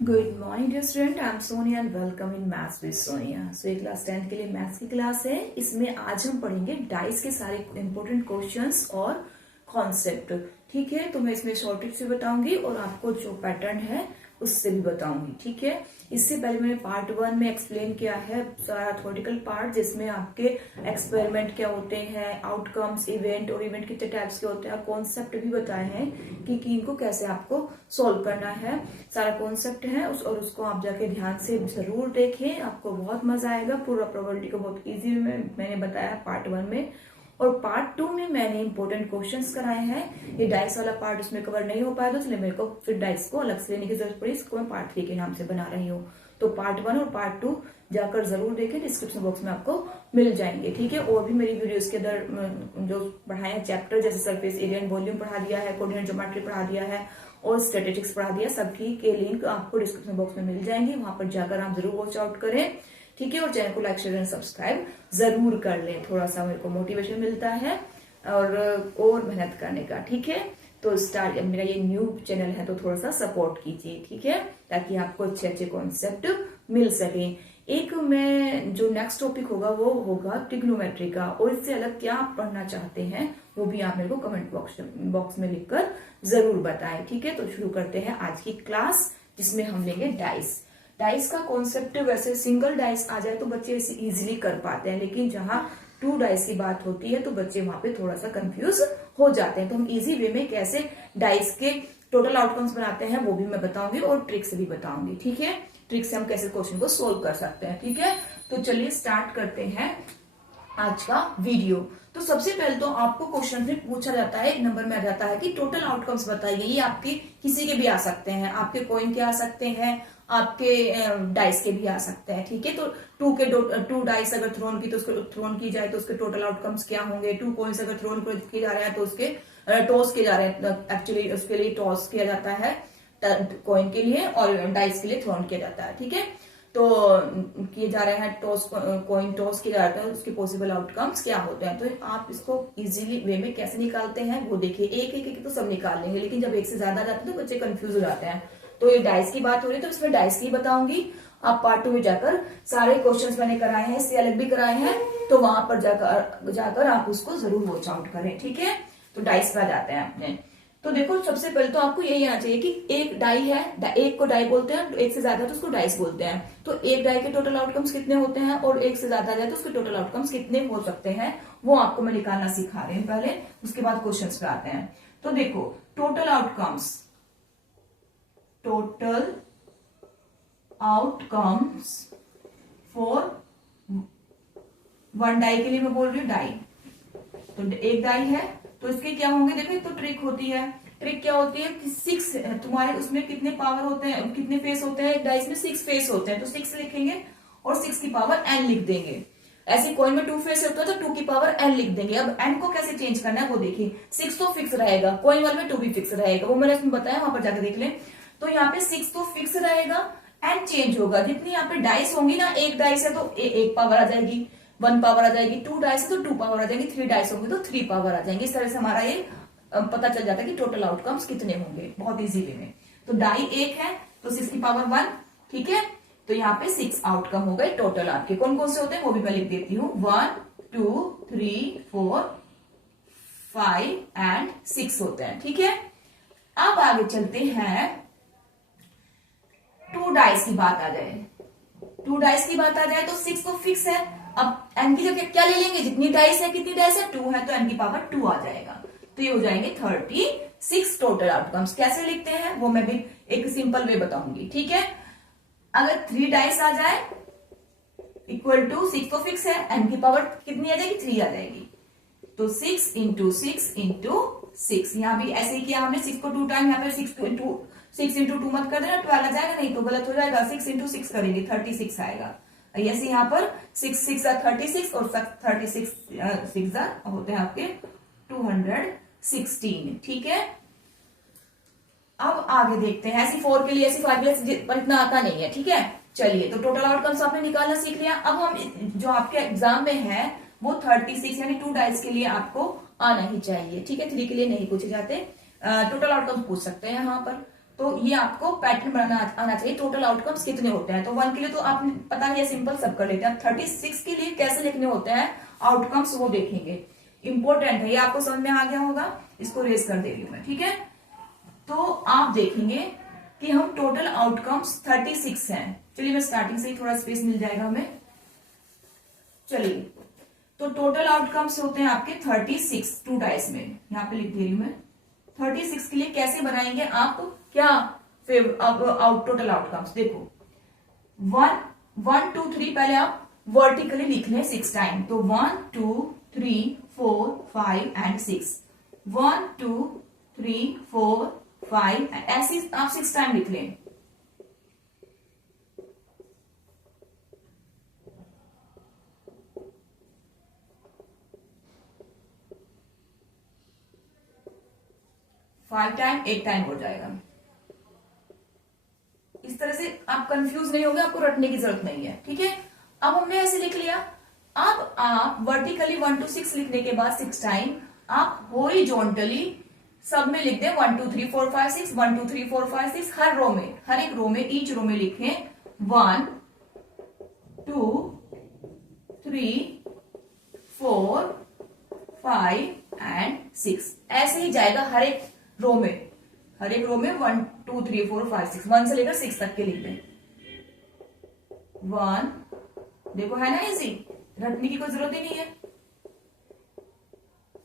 Good morning dear student, I am Sonia and welcome in maths with Sonia. So ये class 10th के लिए maths की class है। इसमें आज हम पढ़ेंगे डाइस के सारे इंपॉर्टेंट क्वेश्चंस और कॉन्सेप्ट। ठीक है, तो मैं इसमें शॉर्ट ट्रिक्स भी बताऊंगी और आपको जो पैटर्न है उससे भी बताऊंगी। ठीक है, इससे पहले मैंने पार्ट 1 में एक्सप्लेन किया है सारा थ्योरेटिकल पार्ट, जिसमें आपके एक्सपेरिमेंट क्या होते हैं, आउटकम्स, इवेंट और इवेंट कितने टाइप्स के होते हैं, कॉन्सेप्ट भी बताए हैं कि इनको कैसे आपको सॉल्व करना है। सारा कॉन्सेप्ट है और उसको आप जाके ध्यान से जरूर देखें, आपको बहुत मजा आएगा। पूरा प्रोबेबिलिटी को बहुत इजी में मैंने बताया पार्ट 1 में, और पार्ट 2 में मैंने इंपॉर्टेंट क्वेश्चंस कराए हैं। ये डाइस वाला पार्ट उसमें कवर नहीं हो पाया, तो इसलिए मेरे को फिर डाइस को अलग से लेने की जरूरत पड़ी। इसको मैं पार्ट 3 के नाम से बना रही हूँ। तो पार्ट 1 और पार्ट 2 जाकर जरूर देखें, डिस्क्रिप्शन बॉक्स में आपको मिल जाएंगे। ठीक है, और भी मेरी वीडियोस के अंदर जो पढ़ाए हैं चैप्टर, जैसे सरफेस एरिया एंड वॉल्यूम पढ़ा दिया है, कोऑर्डिनेट ज्योमेट्री पढ़ा दिया है और स्टैटिस्टिक्स पढ़ा दिया, सबकी के लिंक आपको डिस्क्रिप्शन बॉक्स में मिल जाएंगे। वहां पर जाकर आप जरूर वॉच आउट करें। ठीक है, और चैनल को लाइक शेयर एंड सब्सक्राइब जरूर कर लें, थोड़ा सा मेरे को मोटिवेशन मिलता है और मेहनत करने का। ठीक है, तो स्टार्ट, मेरा ये न्यू चैनल है तो थोड़ा सा सपोर्ट कीजिए। ठीक है, ताकि आपको अच्छे अच्छे कॉन्सेप्ट मिल सके। एक मैं जो नेक्स्ट टॉपिक होगा वो होगा ट्रिग्नोमेट्री का, और इससे अलग क्या आप पढ़ना चाहते हैं वो भी आप मेरे को कमेंट बॉक्स में लिखकर जरूर बताएं। ठीक है, तो शुरू करते हैं आज की क्लास, जिसमें हम लेंगे डाइस। डाइस का कॉन्सेप्ट, वैसे सिंगल डाइस आ जाए तो बच्चे इसे इजीली कर पाते हैं, लेकिन जहां 2 डाइस की बात होती है तो बच्चे वहां पे थोड़ा सा कंफ्यूज हो जाते हैं। तो हम इजी वे में कैसे डाइस के टोटल आउटकम्स बनाते हैं वो भी मैं बताऊंगी और ट्रिक्स भी बताऊंगी। ठीक है, ट्रिक से हम कैसे क्वेश्चन को सोल्व कर सकते हैं। ठीक है, तो चलिए स्टार्ट करते हैं आज का वीडियो। तो सबसे पहले तो आपको क्वेश्चन में पूछा जाता है, एक नंबर में आ जाता है कि टोटल आउटकम्स बताइए। ये आपके किसी के भी आ सकते हैं, आपके कॉइन के आ सकते हैं, आपके डाइस के भी आ सकते हैं। ठीक है, तो 2 डाइस अगर थ्रोन की तो उसको थ्रोन की जाए तो उसके टोटल आउटकम्स क्या होंगे। 2 कॉइन्स अगर थ्रोन किए जा रहे हैं तो उसके टॉस किए जा रहे हैं, एक्चुअली उसके लिए टॉस किया जाता है कॉइन के लिए, और डाइस के लिए थ्रोन किया जाता है। ठीक है, तो किए जा रहे हैं टॉस, कॉइन टॉस किया जाता है, उसके पॉसिबल आउटकम्स क्या होते हैं। तो आप इसको इजीली वे में कैसे निकालते हैं वो देखिए। एक एक तो सब निकाल लेंगे, लेकिन जब एक से ज्यादा जाते हैं तो बच्चे कंफ्यूज हो जाते हैं। तो ये डाइस की बात हो रही है तो इसमें डाइस की बताऊंगी। आप पार्ट 2 में जाकर सारे क्वेश्चंस मैंने कराए हैं, इससे अलग भी कराए हैं, तो वहां पर जाकर आप उसको जरूर वॉच आउट करें। ठीक है, तो डाइस पे आ जाते हैं अपने। तो देखो, सबसे पहले तो आपको यही आना चाहिए कि एक डाई है, एक को डाई बोलते हैं, एक से ज्यादा तो उसको डाइस बोलते हैं। तो एक डाई के टोटल आउटकम्स कितने होते हैं और एक से ज्यादा जाए तो उसके टोटल आउटकम्स कितने हो सकते हैं, वो आपको मैं निकालना सिखा रही हूँ पहले, उसके बाद क्वेश्चंस पे आते हैं। तो देखो, टोटल आउटकम्स फॉर 1 डाई के लिए मैं बोल रही हूँ डाई। तो एक डाई है तो इसके क्या होंगे, देखो तो ट्रिक होती है। ट्रिक क्या होती है कि 6 तुम्हारे उसमें कितने पावर होते हैं, कितने फेस होते हैं, एक डाइस में 6 फेस होते हैं, तो 6 लिखेंगे और 6 की पावर n लिख देंगे। ऐसे कॉइन में 2 फेस होता है तो 2 की पावर n लिख देंगे। अब n को कैसे चेंज करना है वो देखिए। 6 तो फिक्स रहेगा, कॉइन वाले में 2 भी फिक्स रहेगा, वो मैंने इसमें बताया, वहां पर जाकर देख लें। तो यहाँ पे 6 तो फिक्स रहेगा, n चेंज होगा। जितनी यहाँ पे डाइस होंगी ना, एक डाइस है तो एक पावर आ जाएगी, 1 पावर आ जाएगी, 2 डाइस है तो 2 पावर आ जाएगी, 3 डाइस होंगे तो 3 पावर आ जाएंगे। इस तरह से हमारा ये पता चल जाता है कि टोटल आउटकम्स कितने होंगे, बहुत इजी वे में। तो डाई 1 है तो 6 की पावर 1। ठीक है, तो यहाँ पे 6 आउटकम हो गए टोटल। आपके कौन कौन से होते हैं वो भी मैं लिख देती हूँ। 1 2 3 4 5 एंड 6 होते हैं। ठीक है, अब आगे चलते हैं। 2 डाइस की बात आ जाए, 2 डाइस की बात आ जाए तो 6 तो फिक्स है। अब n की जगह क्या ले लेंगे, जितनी डाइस है, कितनी डाइस है, 2 है तो n की पावर 2 आ जाएगा। तो ये हो जाएंगे 36 टोटल आउटकम्स। कैसे लिखते हैं वो मैं भी एक सिंपल वे बताऊंगी। ठीक है, अगर 3 डाइस आ जाए इक्वल टू 6 तो फिक्स है, n की पावर कितनी आ जाएगी, 3 आ जाएगी। तो 6 इंटू 6 इंटू 6, यहां भी ऐसे ही किया हमने। 6 को 2 टाइम, यहाँ पे 6 इंटू 2 मत कर देना, 12 आ जाएगा, नहीं तो गलत हो जाएगा। 6 इंटू 6 करेंगे 36 आएगा। ऐसे यहाँ पर 6 6 36 और 36 6 होते हैं आपके 216। ठीक है, अब आगे देखते हैं। ऐसी 4 के लिए, ऐसी 5 के लिए पर इतना आता नहीं है। ठीक है, चलिए, तो टोटल आउटकम्स आपने निकालना सीख लिया। अब हम जो आपके एग्जाम में है वो 36 यानी 2 डाइस के लिए आपको आना ही चाहिए। ठीक है, 3 के लिए नहीं पूछे जाते, टोटल आउटकम्स पूछ सकते हैं यहाँ पर। तो ये आपको पैटर्न बनाना आना चाहिए। टोटल आउटकम्स कितने होते हैं, तो 1 के लिए तो आप पता है सिंपल सब कर लेते हैं। 36 के लिए कैसे लिखने होते हैं आउटकम्स वो देखेंगे, इंपॉर्टेंट है ये, आपको समझ में आ गया होगा। इसको रेज कर दे रही हूं मैं, ठीक है। तो आप देखेंगे कि हम टोटल आउटकम्स 36 हैं। चलिए मैं स्टार्टिंग से ही थोड़ा स्पेस मिल जाएगा हमें। चलिए तो टोटल आउटकम्स होते हैं आपके 36 2 डाइस में, यहां पे लिख दे रही हूं मैं। 36 के लिए कैसे बनाएंगे आप क्या टोटल आउटकम्स, देखो 1 1 2 3 पहले आप वर्टिकली लिख लें 6 टाइम, तो 1 2 3 4 5 एंड 6, 1 2 3 4 5, ऐसे आप 6 टाइम लिख लें। फाइव टाइम 8 टाइम हो जाएगा। इस तरह से आप कंफ्यूज नहीं होंगे, आपको रटने की जरूरत नहीं है, ठीक है। अब हमने ऐसे लिख लिया। अब आप वर्टिकली 1 to 6 लिखने के बाद 6 टाइम आप हॉरिजॉन्टली सब में लिख दें 1 2 3 4 5 6, 1 2 3 4 5 6, हर रो में, हर एक रो में, ईच रो में लिखें 1 2 3 4 5 एंड 6, ऐसे ही जाएगा हर एक रो में, हर एक रो में 1 2 3 4 5 6, 1 से लेकर 6 तक के लिख दें। 1, देखो है ना इजी, रटने की कोई जरूरत ही नहीं है।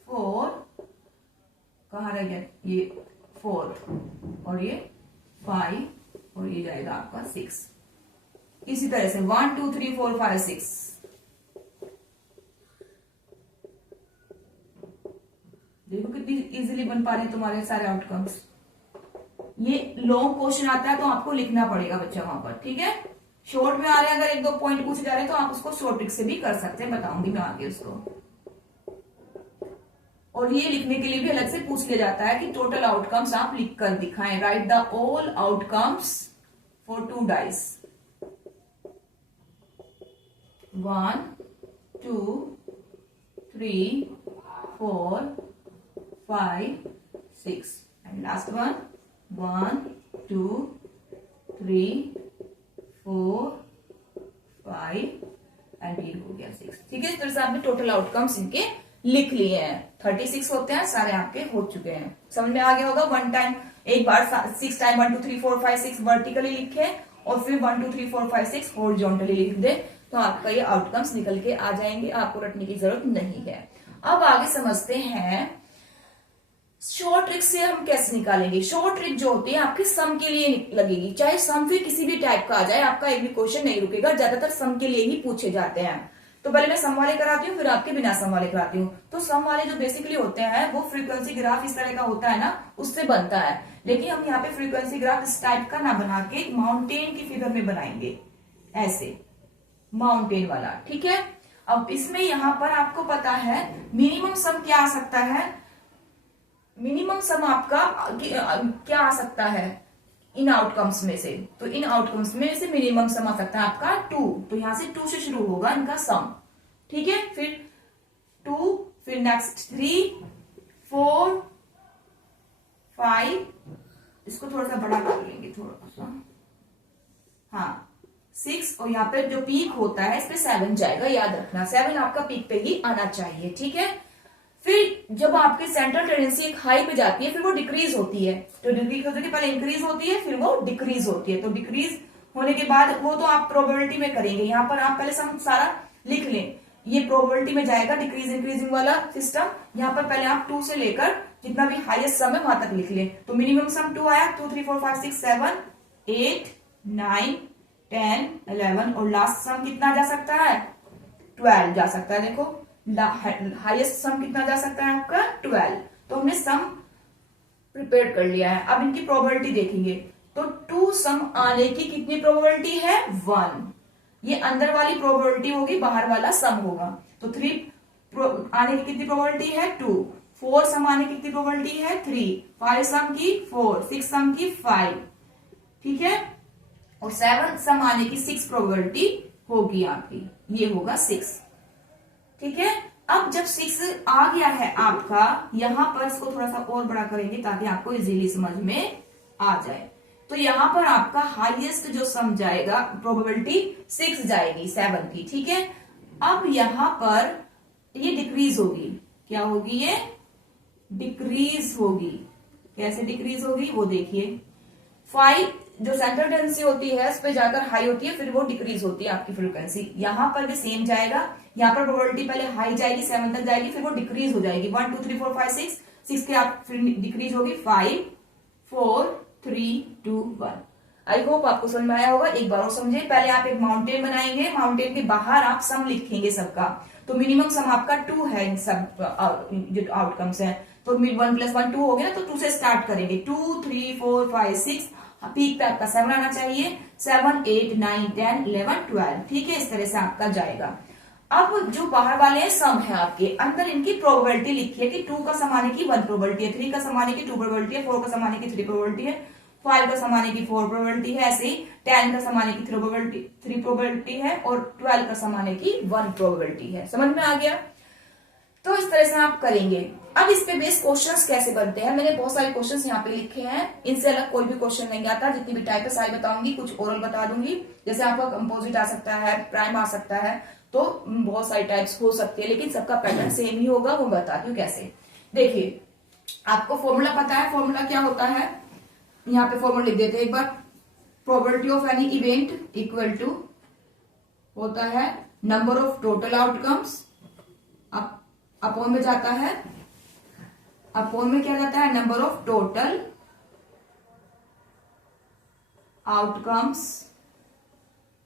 4, कहां रह गया ये 4, और ये 5, और ये जाएगा आपका 6। इसी तरह से 1 2 3 4 5 6, देखो कितनी इजीली बन पा रहे हैं तुम्हारे सारे आउटकम्स। ये लॉन्ग क्वेश्चन आता है तो आपको लिखना पड़ेगा बच्चा वहां पर, ठीक है। शॉर्ट में आ रहे हैं, अगर 1-2 पॉइंट पूछे जा रहे हैं तो आप उसको शॉर्ट ट्रिक से भी कर सकते हैं, बताऊंगी मैं आगे उसको। और ये लिखने के लिए भी अलग से पूछ लिया जाता है कि टोटल आउटकम्स आप लिख कर दिखाएं, right the all outcomes for 2 dice, 1 2 3 4 5 6, and last one 1 2 3 4 5 and ये हो गया 6, ठीक है। इस तरह से आपने टोटल आउटकम्स इनके लिख लिए हैं। 36 होते हैं, सारे आपके हो चुके हैं, समझ में आ गया होगा। 1 टाइम एक बार 6 टाइम 1 2 3 4 5 6 वर्टिकली लिखे और फिर 1 2 3 4 5 6 हॉरिजॉन्टली लिख दे, तो आपका ये आउटकम्स निकल के आ जाएंगे, आपको रटने की जरूरत नहीं है। अब आगे समझते हैं शॉर्ट ट्रिक से हम कैसे निकालेंगे। शॉर्ट ट्रिक जो होती है आपके सम के लिए लगेगी, चाहे सम फिर किसी भी टाइप का आ जाए, आपका एक भी क्वेश्चन नहीं रुकेगा, ज्यादातर सम के लिए ही पूछे जाते हैं। तो पहले मैं सम वाले कराती हूँ, फिर आपके बिना सम वाले कराती हूँ। तो सम वाले जो बेसिकली होते हैं वो फ्रीक्वेंसी ग्राफ इस तरह का होता है ना, उससे बनता है, लेकिन हम यहाँ पे फ्रीक्वेंसी ग्राफ इस टाइप का ना बना के माउंटेन की फिगर में बनाएंगे, ऐसे माउंटेन वाला, ठीक है। अब इसमें यहाँ पर आपको पता है मिनिमम सम क्या आ सकता है, मिनिमम सम आपका क्या आ सकता है इन आउटकम्स में से, तो इन आउटकम्स में से मिनिमम सम आ सकता है आपका 2, तो यहां से 2 से शुरू होगा इनका सम, ठीक है। फिर 2, फिर नेक्स्ट 3 4 5, इसको थोड़ा सा बड़ा कर लेंगे थोड़ा सा, हाँ 6, और यहाँ पे जो पीक होता है इस पे 7 जाएगा, याद रखना 7 आपका पीक पे ही आना चाहिए, ठीक है। फिर जब आपकी सेंट्रल टेंडेंसी एक हाई पे जाती है फिर वो डिक्रीज होती है, तो डिक्रीज होती है, पहले इंक्रीज होती है फिर वो डिक्रीज होती है, तो डिक्रीज होने के बाद वो तो आप प्रोबेबिलिटी में करेंगे, यहाँ पर आप पहले सम सारा लिख लें, ये प्रोबेबिलिटी में जाएगा डिक्रीज इंक्रीजिंग वाला सिस्टम। यहाँ पर पहले आप 2 से लेकर जितना भी हाईएस्ट सम है वहां तक लिख लें, तो मिनिमम सम 2 आया, 2 3 4 5 6 7 8 9 10 11, और लास्ट सम कितना जा सकता है 12 जा सकता है। देखो हाईएस्ट सम कितना जा सकता है आपका 12, तो हमने सम प्रिपेयर कर लिया है। अब इनकी प्रोबेबिलिटी देखेंगे, तो 2 सम आने की कितनी प्रोबेबिलिटी है 1, ये अंदर वाली प्रोबेबिलिटी होगी, बाहर वाला सम होगा, तो 3 आने की कितनी प्रोबेबिलिटी है 2, 4 सम आने की कितनी प्रोबेबिलिटी है 3, 5 सम की 4, 6 सम की 5, ठीक है, और 7 सम आने की 6 प्रोबेबिलिटी होगी आपकी, ये होगा 6, ठीक है। अब जब 6 आ गया है आपका, यहां पर इसको थोड़ा सा और बड़ा करेंगे ताकि आपको इजीली समझ में आ जाए। तो यहाँ पर आपका हाईएस्ट जो सम जाएगा प्रोबेबिलिटी 6 जाएगी 7 की, ठीक है। अब यहाँ पर ये डिक्रीज होगी, क्या होगी, ये डिक्रीज होगी। कैसे डिक्रीज होगी वो देखिए, 5 जो सेंट्रल टेंडेंसी होती है उस पे जाकर हाई होती है, फिर वो डिक्रीज होती है आपकी फ्रीक्वेंसी। यहाँ पर भी सेम जाएगा, यहाँ पर प्रोबेबिलिटी पहले हाई जाएगी 7 तक जाएगी, फिर वो डिक्रीज हो जाएगी 1 2 3 4 5 6 के आप फिर डिक्रीज होगी 5 4 3 2 1। आई होप आपको समझ में आया होगा। एक बार और समझे, पहले आप एक माउंटेन बनाएंगे, माउंटेन के बाहर आप सम लिखेंगे सबका, तो मिनिमम सम आपका 2 है इन सब जो आउटकम्स है, तो 1 + 1 2 हो गया ना, तो 2 से स्टार्ट करेंगे, 2 3 4 5 6, पीक पे आपका 7 आना चाहिए, 7 8 9 10 11 12, ठीक है। इस तरह से आपका जाएगा। अब जो बाहर वाले हैं सम है आपके अंदर, इनकी प्रोबेबिलिटी लिखिए कि 2 का सम आने की 1 प्रोबेबिलिटी है, 3 का सम आने की 2 प्रोबेबिलिटी है, 4 का सम आने की 3 प्रोबेबिलिटी है, 5 का सम आने की 4 प्रोबेबिलिटी है, ऐसे ही 10 का सम आने की 3 प्रोबेबिलिटी है, और 12 का सम आने की 1 प्रोबेबिलिटी है। समझ में आ गया? तो इस तरह से आप करेंगे। अब इस पे बेस्ड क्वेश्चंस कैसे बनते हैं, मैंने बहुत सारे क्वेश्चंस यहाँ पे लिखे हैं, इनसे अलग कोई भी क्वेश्चन नहीं आता, जितनी भी टाइप है सारी बताऊंगी, कुछ ओरल बता दूंगी, जैसे आपका कंपोजिट आ सकता है, प्राइम आ सकता है, तो बहुत सारी टाइप्स हो सकती है, लेकिन सबका पैटर्न सेम ही होगा, वो बताती हूँ कैसे। देखिए, आपको फॉर्मूला पता है, फॉर्मूला क्या होता है, यहाँ पे फॉर्मूला लिख देते हैं एक बार। Probability of any event equal to होता है number of total outcomes, upon में जाता है, अपॉन में क्या जाता है, नंबर ऑफ टोटल आउटकम्स,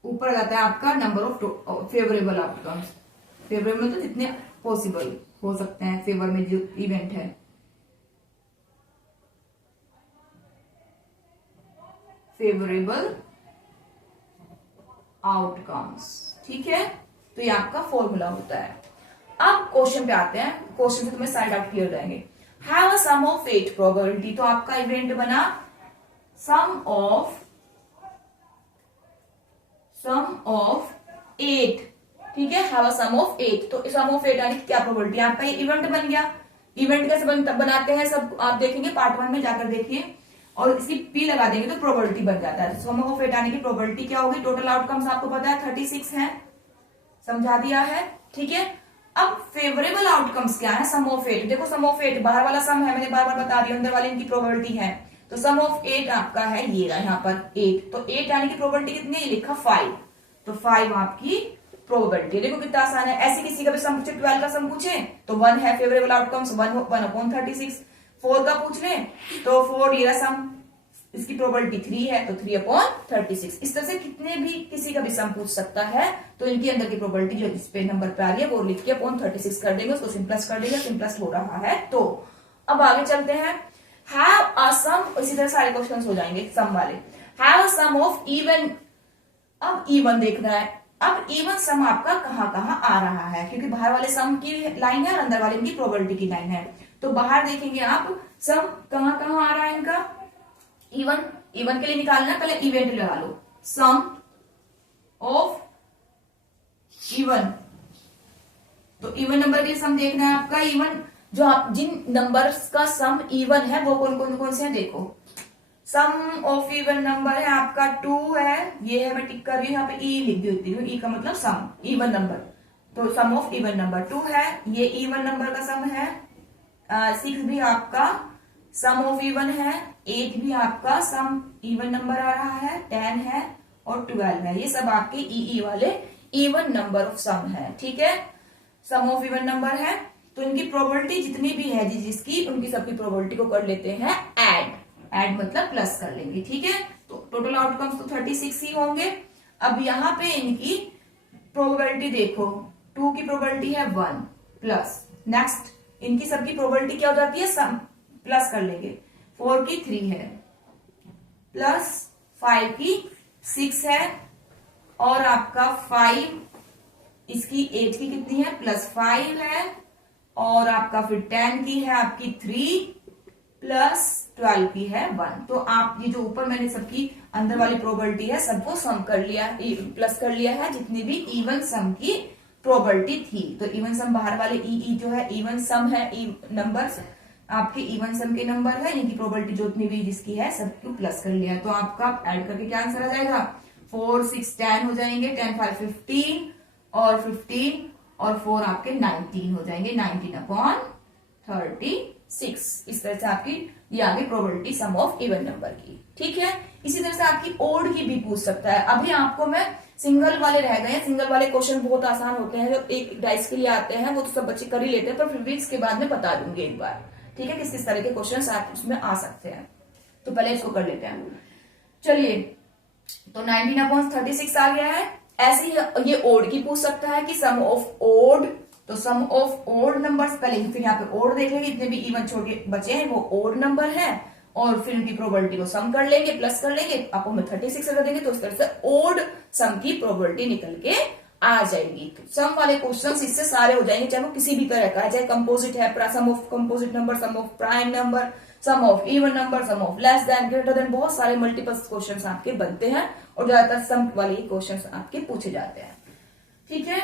ऊपर जाता है आपका number of favourable outcomes. Favourable में तो जितने पॉसिबल हो सकते हैं फेवर में जो इवेंट है, फेवरेबल आउटकम्स, ठीक है। तो ये आपका फॉर्मूला होता है। अब क्वेश्चन पे आते हैं, क्वेश्चन से तुम्हें साइड आउट क्लियर जाएंगे। Have a sum of 8 probability, तो आपका इवेंट बना सम ऑफ 8, ठीक है, हैव अ सम ऑफ 8, तो सम ऑफ 8 यानी क्या प्रोबेबिलिटी, आपका ये इवेंट बन गया। इवेंट कैसे बनाते हैं सब आप देखेंगे पार्ट 1 में जाकर देखिए, और इसकी पी लगा देंगे तो प्रोबेबिलिटी बन जाता है। सम ऑफ 8 आने की प्रोबेबिलिटी क्या होगी, टोटल आउटकम्स आपको पता है 36 है, समझा दिया है, ठीक है। अब फेवरेबल आउटकम्स क्या है, सम ऑफ 8, देखो सम ऑफ 8 बाहर वाला सम है, मैंने बार बार बता दिया, अंदर वाली इनकी प्रोबेबिलिटी है, तो सम ऑफ 8 आपका है ये रहा यहाँ पर 8, तो 8 आने की प्रोबेबिलिटी कितनी है, ये लिखा 5, तो 5 आपकी प्रोबेबिलिटी। देखो कितना आसान है, ऐसे किसी का भी सम पूछे, 12 का सम पूछे तो 1 है फेवरेबल आउटकम्स, 1/36, 4 का पूछ ले तो 4 ये रहा सम, इसकी प्रोबेबिलिटी 3 है तो 3/36। इस तरह से कितने भी किसी का भी सम पूछ सकता है, तो इनकी अंदर की प्रोबेबिलिटी जो इस पे नंबर पे आ रही है वो लिख के 36 कर देंगे, उसको सिंपलेस्ट कर देंगे, सिंपलेस्ट हो रहा है। तो अब आगे चलते हैं, हैव अ सम, इसी तरह सारे क्वेश्चंस हो जाएंगे सम वाले। Have a sum of even, अब इवन देखना है, अब इवन सम आपका कहां कहां आ रहा है, क्योंकि बाहर वाले सम की लाइन है और अंदर वाले इनकी प्रोबेबिलिटी की लाइन है, तो बाहर देखेंगे आप सम कहां कहां आ रहा है इनका। इवन, इवन के लिए निकालना है, पहले इवेंट लगा लो, सम ऑफ इवन, तो इवन नंबर के लिए सम देखना है आपका। इवन जो आप जिन नंबर्स का सम इवन है वो कौन से हैं, देखो सम ऑफ इवन नंबर है आपका 2 है, ये है, मैं टिक कर रही हूं, यहाँ पे ई लिख देती हूँ, ई का मतलब सम, इवन नंबर, तो सम ऑफ इवन नंबर 2 है, ये इवन नंबर का सम है, 6 भी आपका सम ऑफ इवन है, 8 भी आपका सम इवन नंबर आ रहा है, 10 है और 12 है, ये सब आपके ई वाले इवन नंबर ऑफ सम है, ठीक है, सम ऑफ इवन नंबर है। तो इनकी प्रोबेबिलिटी जितनी भी है जिसकी, उनकी सबकी प्रोबेबिलिटी को कर लेते हैं ऐड मतलब प्लस कर लेंगे, ठीक है। तो टोटल आउटकम्स तो 36 ही होंगे। अब यहाँ पे इनकी प्रोबेबिलिटी देखो, 2 की प्रोबेबिलिटी है 1 प्लस, नेक्स्ट इनकी सबकी प्रोबेबिलिटी क्या हो जाती है, सम प्लस कर लेंगे, 4 की 3 है प्लस 5 की 6 है, और आपका 5 इसकी 8 की कितनी है, प्लस 5 है, और आपका फिर 10 की है आपकी 3 प्लस 12 की है 1। तो आप ये जो ऊपर मैंने सबकी अंदर वाली प्रोबेबिलिटी है सबको सम कर लिया, प्लस कर लिया है, जितनी भी इवन सम की प्रोबेबिलिटी थी। तो इवन सम बाहर वाले ई जो है इवन सम है नंबर्स, आपके इवन सम के नंबर है, इनकी प्रोबेबिलिटी जितनी भी जिसकी है सबको प्लस कर लिया। तो आपका ऐड करके क्या आंसर आ जाएगा, 4 6 10 हो जाएंगे, 10 5 15 और 15 और 4 आपके 19 हो जाएंगे, 19/36। इस तरह से आपकी ये आ गई probability sum of even number की। ठीक है, इसी तरह से आपकी ओड की भी पूछ सकता है। अभी आपको मैं सिंगल वाले रह गए हैं, सिंगल वाले क्वेश्चन बहुत आसान होते हैं, जो एक डाइस के लिए आते हैं वो तो सब बच्चे कर ही लेते हैं, पर फिर भी इसके बाद में बता दूंगी एक बार। ठीक है, किस किस तरह के क्वेश्चन आप उसमें आ सकते हैं। तो पहले इसको कर लेते हैं। चलिए, तो 19/36 आ गया है। ऐसे ही ये ओड की पूछ सकता है कि सम ऑफ ओड, तो सम ऑफ ओड नंबर्स पहले, फिर यहाँ पे ओड देख लेंगे, इतने भी इवन छोटे बचे हैं वो ओड नंबर है, और फिर उनकी प्रोबेबिलिटी को सम कर लेंगे, प्लस कर लेंगे, आपको में 36 कर देंगे, तो इस तरह से ओड सम की प्रोबेबिलिटी निकल के आ जाएगी। तो सम वाले क्वेश्चंस इससे सारे हो जाएंगे, चाहे वो किसी भी तरह का है, चाहे कंपोजिट है, sum of composite number, sum of prime number, sum of even number, sum of less than, greater than, बहुत सारे मल्टीपल क्वेश्चंस आपके बनते हैं और ज्यादातर सम वाले क्वेश्चंस आपके पूछे जाते हैं। ठीक है,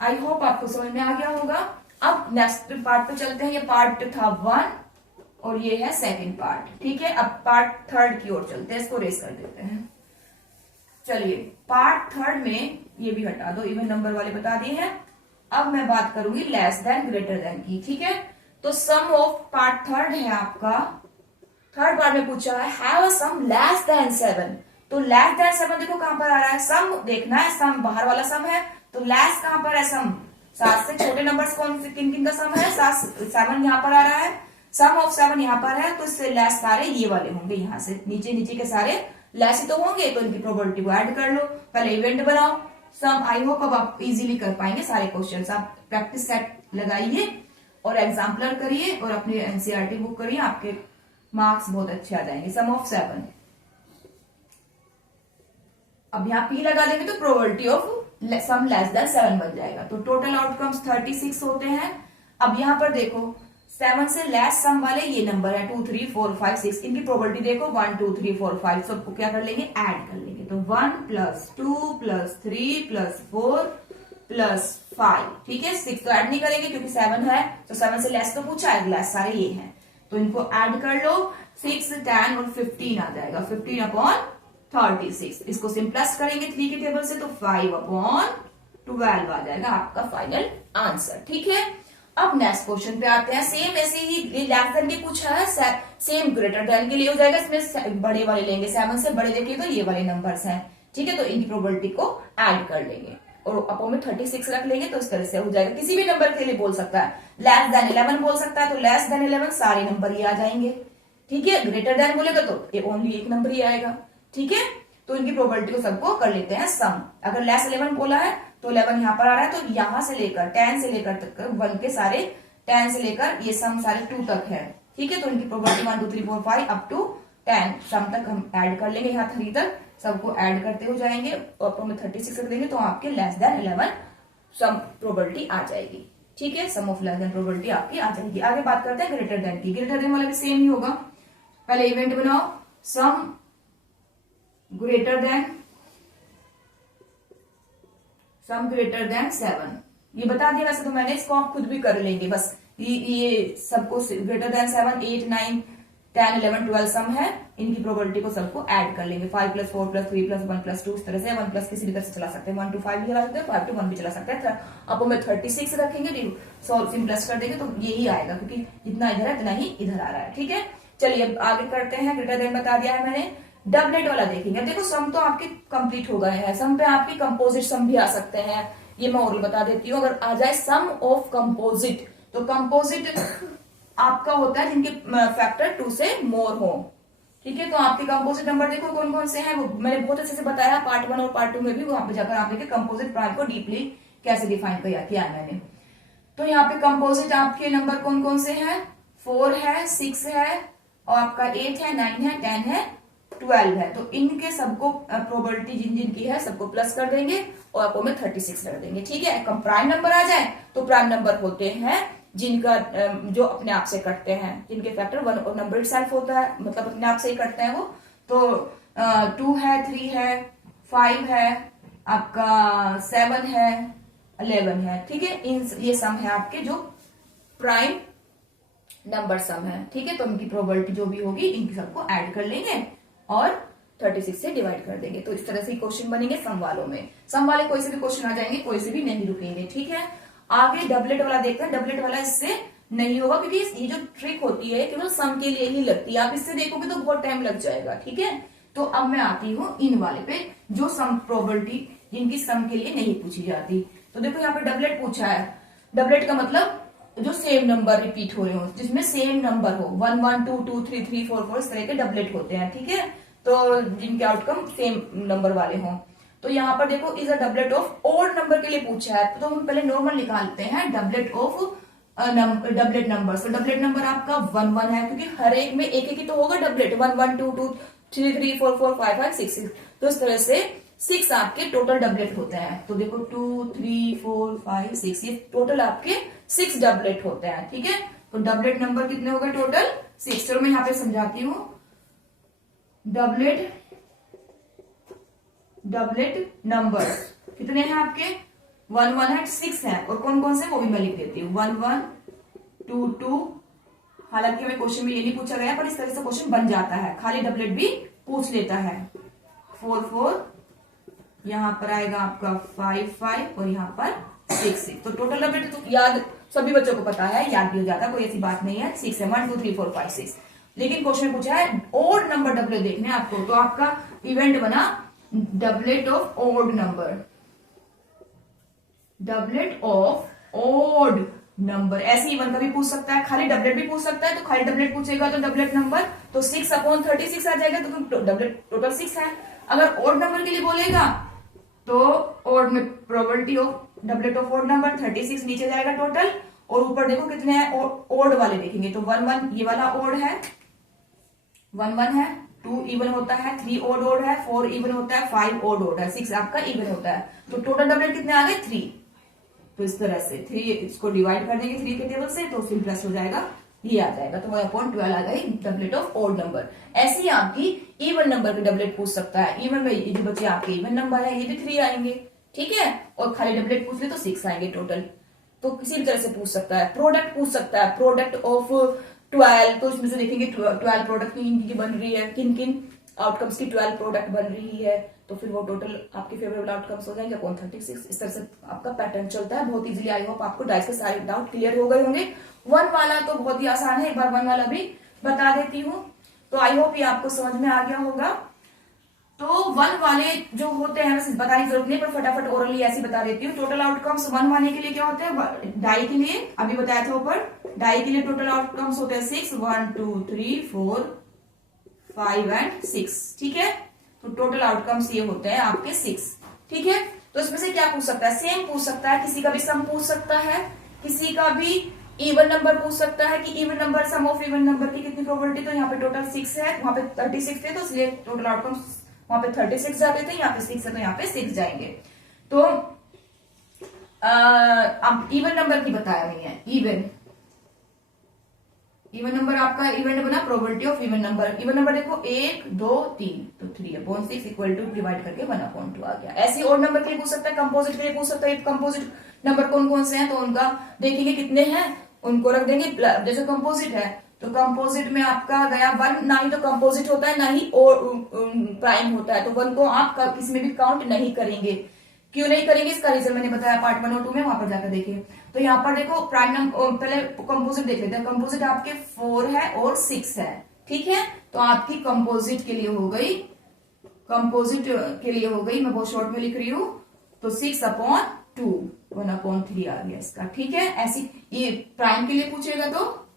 आई होप आपको समझ में आ गया होगा। अब नेक्स्ट पार्ट पे चलते हैं। ये पार्ट था 1 और ये है सेकंड पार्ट। ठीक है, अब पार्ट थर्ड की ओर चलते हैं, इसको रेस कर देते हैं। चलिए, पार्ट थर्ड में ये भी हटा दो, इवन नंबर वाले बता दिए हैं। अब मैं बात करूंगी लेस देन ग्रेटर देन की। ठीक है, तो सम ऑफ पार्ट थर्ड है आपका, थर्ड पार्ट में पूछा है have a sum less than 7। तो लेस देन 7 देखो कहां पर आ रहा है, सम देखना है, सम बाहर वाला सम है, तो लेस कहां पर है, सम 7 से छोटे नंबर्स कौन से, किन किन का सम है, 7 यहाँ पर आ रहा है, सम ऑफ 7 यहाँ पर है, तो इससे लेस सारे ये वाले होंगे, यहाँ से नीचे नीचे के सारे लेस ही तो होंगे, तो इनकी प्रोबेबिलिटी को ऐड कर लो। पहले इवेंट बनाओ सम। आई होप अब आप इजीली कर पाएंगे सारे क्वेश्चंस। आप प्रैक्टिस सेट लगाइए और एग्जाम्पलर करिए और अपनी एनसीईआरटी बुक करिए, आपके मार्क्स बहुत अच्छे आ जाएंगे। सम ऑफ 7, अब यहाँ पी लगा देंगे तो probability of sum less than 7 बन जाएगा। तो टोटल आउटकम्स 36 होते हैं। अब यहाँ पर देखो 7 से लेस सम वाले ये नंबर है 2 3 4 5 6, इनकी प्रोबेबिलिटी देखो 1 2 3 4 5, सबको क्या कर लेंगे, ऐड कर लेंगे। तो 1 + 2 + 3 + 4 + 5। ठीक है, 6 तो ऐड नहीं करेंगे क्योंकि 7 है, तो 7 से लेस तो पूछा है, लेस सारे ये हैं, तो इनको ऐड कर लो। 6 10 और 15 आ जाएगा, 15/36। इसको सिंप्लेक्स करेंगे 3 की टेबल से, तो 5/12 आ जाएगा आपका फाइनल आंसर। ठीक है, अब नेक्स्ट क्वेश्चन पे आते हैं। सेम ऐसे ही लेस देन के पूछा है, सेम ग्रेटर देन के लिए हो जाएगा, इसमें बड़े वाले लेंगे, 7 से बड़े देखिए तो ये वाले नंबर्स हैं। ठीक है, तो इनकी प्रोबेबिलिटी को ऐड कर लेंगे और अपो में 36 रख लेंगे, तो इस तरह से हो जाएगा। किसी भी नंबर के लिए बोल सकता है, लेस देन 11 बोल सकता है, तो लेस देन 11 सारे नंबर ही आ जाएंगे। ठीक है, ग्रेटर देन बोलेगा तो ये ओनली एक नंबर ही आएगा। ठीक है, तो इनकी प्रोबेबिलिटी को सबको कर लेते हैं सम। अगर लेस 11 बोला है तो 11 यहाँ पर आ रहा है, तो यहां से लेकर 10 से लेकर तक 1 के सारे 10 से लेकर ये सम सारे 2 तक है। ठीक है, तो इनकी प्रोबेबिलिटी 1 2 3 4 5 अप टू 10 सम तक हम ऐड कर लेंगे, यहाँ 3 तक सबको ऐड करते हो जाएंगे और में 36 रख देंगे, तो आपके लेस देन 11 सम प्रोबेबिलिटी आ जाएगी। ठीक है, sum of less then probability आपकी आ जाएगी। आगे बात करते हैं ग्रेटर देन की। ग्रेटर देन वाला भी सेम ही होगा, पहले इवेंट बनाओ, सम ग्रेटर देन 7। ये बता दिया, वैसे तो मैंने, इसको आप खुद भी कर लेंगे, बस ये सबको ग्रेटर देन 7 8 9 10 11 12 सम है, इनकी प्रोबेबिलिटी को सबको ऐड कर लेंगे। 5 + 4 + 3 + 1 + 2, इस तरह से 1 प्लस किसी भी तरह से चला सकते हैं, 1 to 5 भी चला सकते हैं, 5 to 1 भी चला सकते हैं। अब में 36 रखेंगे, सिंप्लेक्स कर देंगे तो यही आएगा, क्योंकि जितना इधर है उतना ही इधर आ रहा है। ठीक है, चलिए अब आगे करते हैं। ग्रेटर देन बता दिया है मैंने, डबलेट वाला देखेंगे। देखो सम तो आपके कंप्लीट हो गए हैं, सम पे आपके कंपोजिट सम भी आ सकते हैं, ये मैं और बता देती हूँ। अगर आ जाए सम ऑफ कंपोजिट, तो कंपोजिट आपका होता है जिनके फैक्टर 2 से मोर हो। ठीक है, तो आपके कंपोजिट नंबर देखो कौन कौन से हैं, वो मैंने बहुत अच्छे से बताया पार्ट 1 और पार्ट 2 में भी, वहां पे जाकर आप देखिए कंपोजिट प्राइम को डीपली कैसे डिफाइन किया है मैंने। तो यहाँ पे कंपोजिट आपके नंबर कौन कौन से हैं, 4 है, 6 है, और आपका 8 है, 9 है, 10 है, 12 है। तो इनके सबको प्रोबेबिलिटी जिन जिन की है सबको प्लस कर देंगे और आपको में 36 रख देंगे। ठीक है, प्राइम नंबर आ जाए तो प्राइम नंबर होते हैं जिनका जो अपने आप से कटते हैं, जिनके फैक्टर 1 और नंबर इटसेल्फ होता है, मतलब अपने आप से ही कटते हैं वो। तो 2 है, 3 है, 5 है, आपका 7 है, 11 है। ठीक है, ये सम है आपके जो प्राइम नंबर सम है, ठीक है। तो उनकी प्रोबेबिलिटी जो भी होगी इनकी सबको ऐड कर लेंगे और 36 से डिवाइड कर देंगे। तो इस तरह से क्वेश्चन बनेंगे सम वालों में। सम वाले कोई से भी क्वेश्चन आ जाएंगे, कोई से भी नहीं रुकेंगे, ठीक है। आगे डबलेट वाला देखते हैं। डबलेट वाला इससे नहीं होगा क्योंकि ये जो ट्रिक होती है केवल सम के लिए ही लगती है, आप इससे देखोगे तो बहुत टाइम लग जाएगा, ठीक है। तो अब मैं आती हूँ इन वाले पे, जो सम प्रोबेबिलिटी जिनकी सम के लिए नहीं पूछी जाती। तो देखो यहाँ पे डबलेट पूछा है। डबलेट का मतलब जो सेम नंबर रिपीट हो रहे हो, जिसमें सेम नंबर हो, 1 1 2 2 3 3 4 4 इस तरह के डबलेट होते हैं, ठीक है। तो जिनके आउटकम सेम नंबर वाले हों। तो यहाँ पर देखो is a doublet of odd number के लिए पूछा है, तो हम पहले नॉर्मल निकालते हैं डबलेट ऑफ डबलेट नंबर। तो डबलेट नंबर आपका 1 1 है क्योंकि हर एक में एक एक ही तो होगा डबलेट, 1 1 2 2 3 3 4 4 5 5 6 6। तो इस तरह से 6 आपके टोटल डबलेट होते हैं। तो देखो 2 3 4 5 6, ये टोटल आपके 6 डबलेट होते हैं, ठीक है। तो डबलेट नंबर कितने हो गए टोटल 6। चलो मैं यहाँ पे समझाती हूँ। डबलेट नंबर कितने हैं आपके, 1 1 है, 6 है, और कौन कौन से वो भी मैं लिख देती हूँ, 1 1 2 2। हालांकि हमें क्वेश्चन में ये नहीं पूछा गया पर इस तरह से क्वेश्चन बन जाता है, खाली डबलेट भी पूछ लेता है। 4 4, यहाँ पर आएगा आपका 5 5 और यहाँ पर 6 6। तो टोटल डबलेट तो याद सभी बच्चों को पता है, याद भी हो जाता है, कोई ऐसी बात नहीं है। 6 है, 1 2 3 4 5 6। लेकिन क्वेश्चन में पूछा है ओड नंबर डबलेट देखने आपको, तो आपका इवेंट बना doublet of odd number. Doublet of odd number, ऐसे इवन का भी पूछ सकता है, खाली डबलेट भी पूछ सकता है। तो खाली डबलेट पूछेगा तो डबलेट नंबर तो 6 अपॉन 36 आ जाएगा, तो डबलेट टोटल 6 है। अगर ओड नंबर के लिए बोलेगा तो ओड में probability of doublet of odd number 36 नीचे जाएगा टोटल, और ऊपर देखो कितने हैं ओड वाले देखेंगे तो 1 1 ये वाला ओड है, 1 1 है, 2 इवन होता है, 3 ओड है, 4 इवन होता है, 5 ओड है, 6 आपका इवन होता है। तो टोटल डबलेट कितने आ गए 3। तो इस तरह से 3 इसको डिवाइड कर देंगे 3 के टेबल से, तो फिर प्लस हो जाएगा, ये आ जाएगा। तो 1/12 आ गई डबलेट ऑफ ओड नंबर। ऐसे ही आपकी इवन नंबर के डबलेट पूछ सकता है। इवन में ये जो बच्चे आपके इवन नंबर है ये भी 3 आएंगे, ठीक है। और खाली डबलेट पूछ ले तो 6 आएंगे टोटल। तो किसी भी तरह से पूछ सकता है। प्रोडक्ट पूछ सकता है, प्रोडक्ट ऑफ 12, तो इसमें से देखेंगे 12 प्रोडक्ट की बन रही है, किन किन आउटकम्स की 12 प्रोडक्ट बन रही है, तो फिर वो टोटल आपके फेवरेबल आउटकम्स हो जाएंगे अपॉन 36। इस तरह से आपका पैटर्न चलता है बहुत इजीली। आई होप आपको डाइस के सारे डाउट क्लियर हो गए होंगे। 1 वाला तो बहुत ही आसान है, एक बार 1 वाला भी बता देती हूँ। तो आई होप ये आपको समझ में आ गया होगा। तो 1 वाले जो होते हैं वैसे बताने की जरूरत नहीं, पर फटाफट ओरली ऐसे बता देती हूँ। टोटल आउटकम्स 1 वाले के लिए क्या होते हैं, डाई के लिए अभी बताया था ऊपर, डाई के लिए टोटल आउटकम्स होते हैं 6, 1 2 3 4 5 एंड 6, ठीक है। तो टोटल आउटकम्स ये होते हैं आपके 6, ठीक है। तो इसमें से क्या पूछ सकता है, सेम पूछ सकता है, किसी का भी सम पूछ सकता है, किसी का भी इवन नंबर पूछ सकता है कि even number sum of even number की कितनी प्रोबेबिलिटी। तो यहाँ पे टोटल 6 है, वहां पे 36 थे, तो इसलिए टोटल आउटकम्स वहां पे 36 जाते थे, यहाँ पे 6 है तो यहाँ पे 6 जाएंगे। तो अब इवन नंबर की बताया नहीं है। इवन नंबर आपका इवेंट बना probability of even number. Even number देखो 1 2 3, तो 3/6 इक्वल टू डिवाइड करके 1/2 आ गया। ऐसे और नंबर के लिए पूछ सकता है, कंपोजिट के लिए पूछ सकता है। कंपोजिट नंबर कौन कौन से हैं तो उनका देखेंगे कितने हैं, उनको रख देंगे। जैसे कंपोजिट है तो कंपोजिट में आपका गया 1, ना ही तो कंपोजिट होता है ना ही प्राइम होता है, तो 1 को आप किसी में भी काउंट नहीं करेंगे। क्यों नहीं करेंगे इसका रीजन मैंने बताया पार्ट 1 और 2 में, वहां पर जाकर देखिए। तो यहाँ पर देखो प्राइम नंबर, पहले कंपोजिट देख लेते हैं। कंपोजिट आपके 4 है और 6 है, ठीक है। तो आपकी कंपोजिट के लिए हो गई, मैं बहुत शॉर्ट में लिख रही हूँ, तो 6/2 1/3 आ गया इसका, ठीक है। ऐसी ये प्राइम के लिए पूछेगा तो